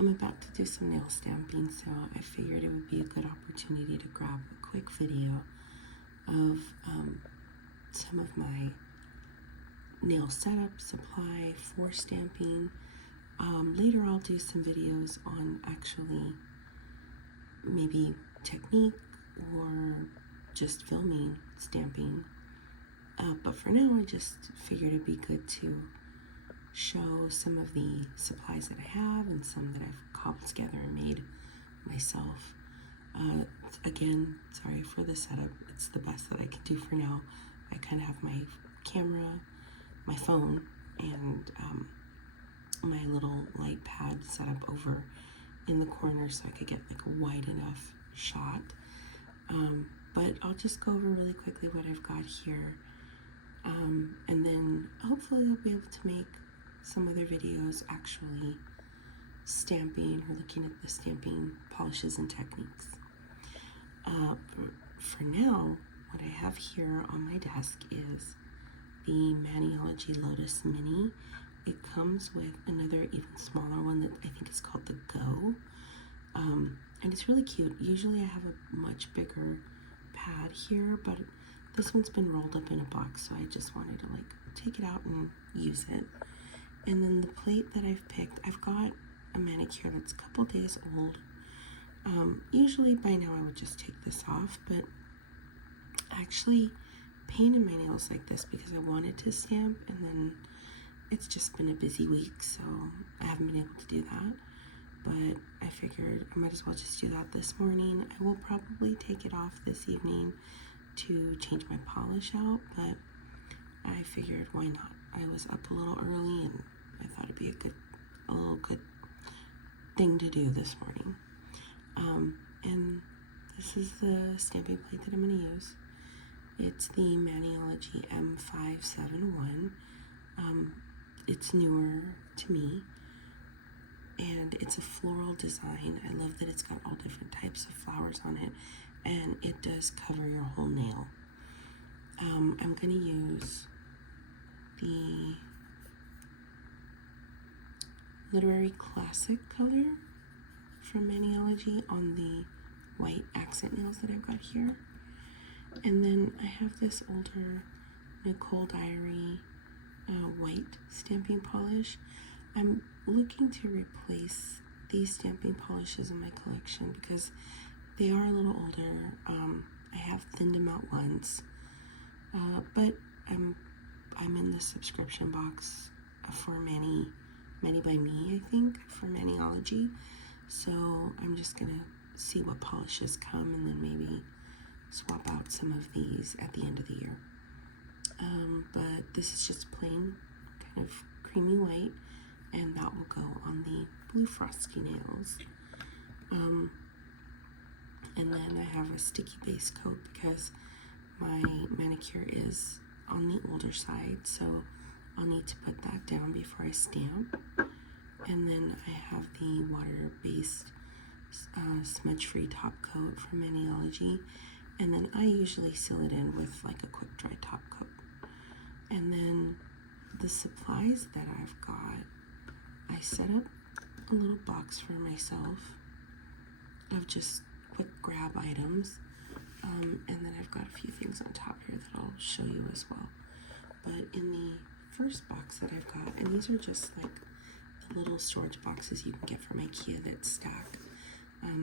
I'm about to do some nail stamping, so I figured it would be a good opportunity to grab a quick video of some of my nail setup supply for stamping. Later I'll do some videos on actually maybe technique or just filming stamping. But for now I just figured it'd be good to show some of the supplies that I have and some that I've cobbled together and made myself. Again, sorry for the setup. It's the best that I can do for now. I kind of have my camera, my phone, and my little light pad set up over in the corner so I could get like a wide enough shot. But I'll just go over really quickly what I've got here. And then hopefully I'll be able to make some other videos actually stamping or looking at the stamping polishes and techniques. For now, what I have here on my desk is the Maniology Lotus Mini. It comes with another even smaller one that I think is called the Go. And it's really cute. Usually I have a much bigger pad here, but this one's been rolled up in a box, so I just wanted to like take it out and use it. And then the plate that I've picked, I've got a manicure that's a couple days old. Usually by now I would just take this off, but I actually painted my nails like this because I wanted to stamp, and then it's just been a busy week, so I haven't been able to do that. But I figured I might as well just do that this morning. I will probably take it off this evening to change my polish out, but I figured why not? I was up a little early and I thought it'd be a little good thing to do this morning. And this is the stamping plate that I'm going to use. It's the Maniology M571. It's newer to me, and it's a floral design. I love that it's got all different types of flowers on it, and it does cover your whole nail. I'm going to use the Literary Classic color from Maniology on the white accent nails that I've got here. And then I have this older Nicole Diary white stamping polish. I'm looking to replace these stamping polishes in my collection because they are a little older. I have thinned them out once, but I'm in the subscription box for Mani by Me, I think, for Maniology. So I'm just gonna see what polishes come and then maybe swap out some of these at the end of the year. But this is just plain kind of creamy white, and that will go on the blue frosty nails. And then I have a sticky base coat because my manicure is on the older side, so I'll need to put that down before I stamp. And then I have the water-based smudge-free top coat from Maniology, and then I usually seal it in with like a quick dry top coat. And then the supplies that I've got, I set up a little box for myself of just quick grab items, and then I've got a few things on top here that I'll show you as well. But in the first box that I've got, and these are just like the little storage boxes you can get from IKEA that stack.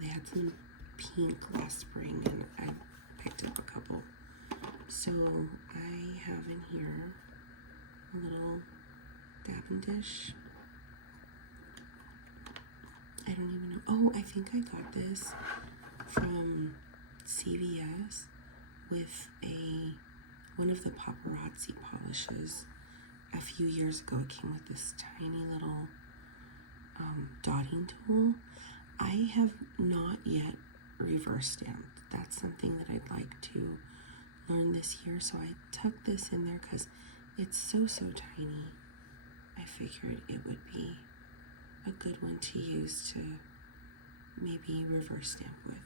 They had some pink last spring and I picked up a couple. So I have in here a little dabbing dish. I don't even know. Oh, I think I got this from CVS with one of the paparazzi polishes a few years ago. It came with this tiny little dotting tool. I have not yet reverse stamped. That's something that I'd like to learn this year, so I tucked this in there because it's so tiny. I figured it would be a good one to use to maybe reverse stamp with.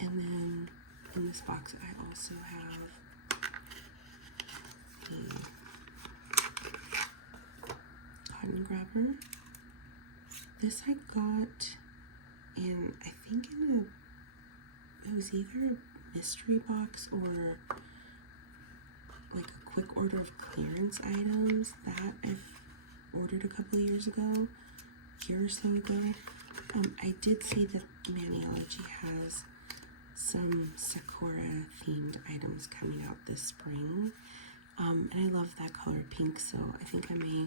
And then in this box I also have the cotton grabber This I got in, I think it was either a mystery box or like a quick order of clearance items that I've ordered a couple of years ago, a year or so ago. I did see that Maniology has some Sakura themed items coming out this spring. And I love that color pink, so I think I may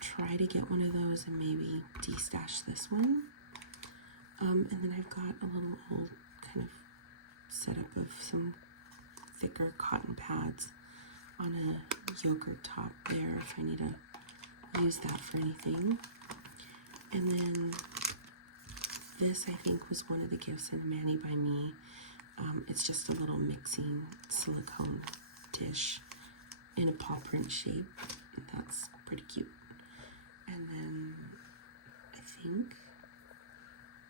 try to get one of those and maybe de-stash this one. And then I've got a little old kind of setup of some thicker cotton pads on a yogurt top there if I need to use that for anything. And then this I think was one of the gifts in Mani by Me. It's just a little mixing silicone dish in a paw print shape. That's pretty cute. And then I think,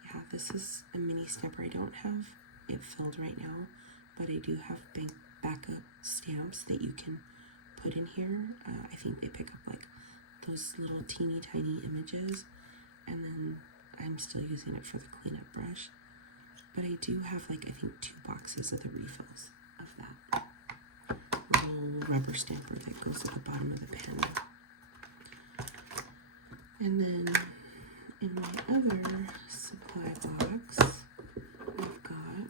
yeah, this is a mini stamper. I don't have it filled right now, but I do have backup stamps that you can put in here. I think they pick up like those little teeny tiny images, and then I'm still using it for the cleanup brush. But I do have like, I think 2 boxes of the refills of that little rubber stamper that goes at the bottom of the pen. And then in my other supply box, I've got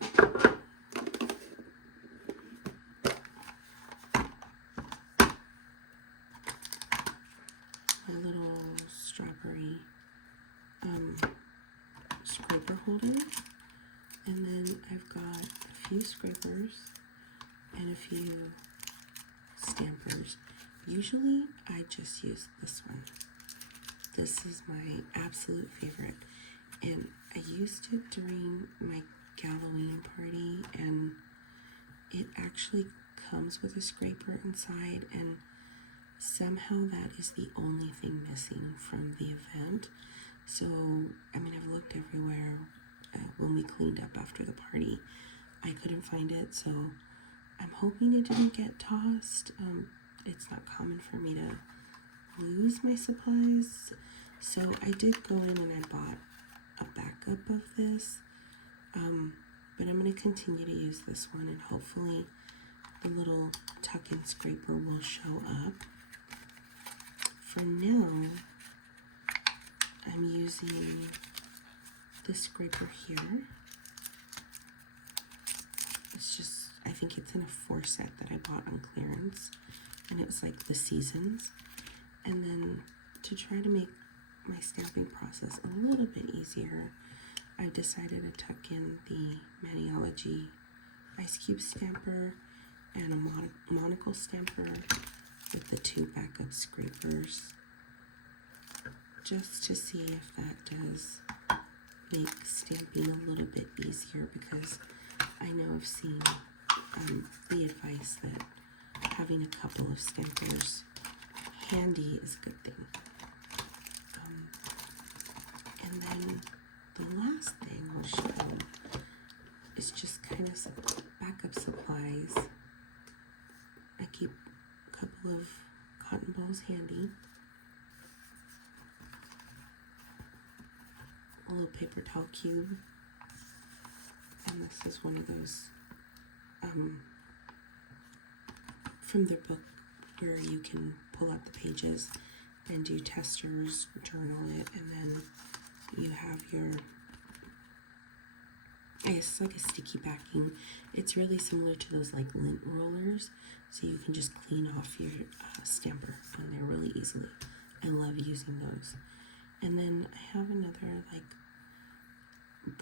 my little strawberry scraper holder. And then I've got a few scrapers and a few stampers. Usually I just use this one. This is my absolute favorite, and I used it during my Halloween party, and it actually comes with a scraper inside, and somehow that is the only thing missing from the event. So, I mean, I've looked everywhere. When we cleaned up after the party, I couldn't find it, so I'm hoping it didn't get tossed. It's not common for me to lose my supplies, so I did go in and I bought a backup of this, but I'm going to continue to use this one, and hopefully the little tuck-in scraper will show up. For now, I'm using this scraper here. It's just, I think it's in a 4 set that I bought on clearance, and it was like the seasons. And then to try to make my stamping process a little bit easier, I decided to tuck in the Maniology Ice Cube stamper and a monocle stamper with the 2 backup scrapers, just to see if that does make stamping a little bit easier, because I know I've seen the advice that having a couple of stampers handy is a good thing. And then the last thing I'll show is just kind of some backup supplies. I keep a couple of cotton balls handy, a little paper towel cube, and this is one of those from their book where you can pull out the pages and do testers, journal it, and then you have your, I guess it's like a sticky backing. It's really similar to those like lint rollers, so you can just clean off your stamper on there really easily. I love using those. And then I have another like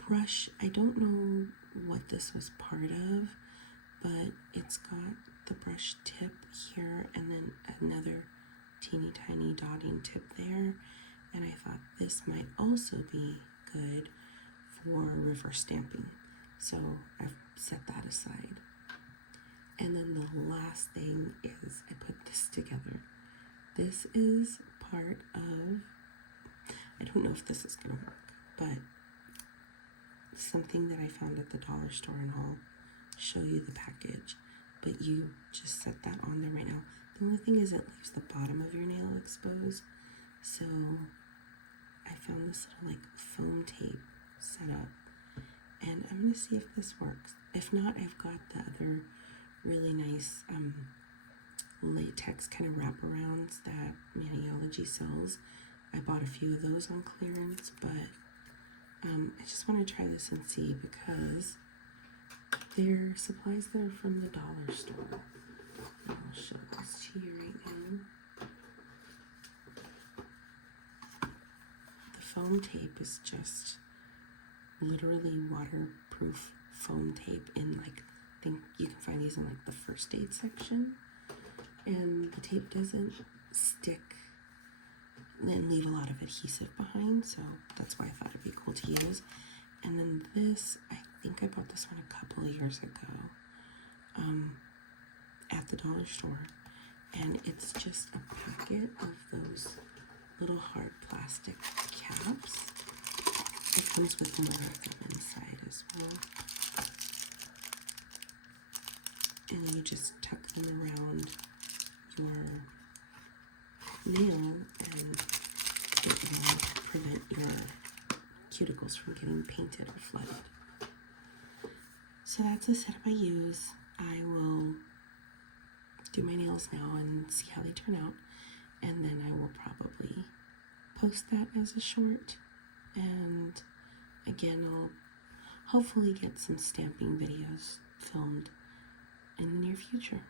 brush. I don't know what this was part of, but it's got the brush tip here and then another teeny tiny dotting tip there, and I thought this might also be good for reverse stamping, so I've set that aside. And then the last thing is I put this together. This is part of, I don't know if this is gonna work, but something that I found at the dollar store, and I'll show you the package, but you just set that on there right now. The only thing is it leaves the bottom of your nail exposed, so I found this little like foam tape set up, and I'm gonna see if this works. If not, I've got the other really nice latex kind of wraparounds that Maniology sells. I bought a few of those on clearance, but I just want to try this and see because they're supplies that are from the dollar store. And I'll show this to you right now. The foam tape is just literally waterproof foam tape in like, I think you can find these in like the first aid section. And the tape doesn't stick and leave a lot of adhesive behind, so that's why I thought it'd be cool to use. And then this, I think I bought this one a couple of years ago at the dollar store, and it's just a packet of those little hard plastic caps. It comes with more of them inside as well. And you just tuck them around your nail and it will prevent your cuticles from getting painted or flooded. So that's the setup I use. I will do my nails now and see how they turn out, and then I will probably post that as a short, and again I'll hopefully get some stamping videos filmed in the near future.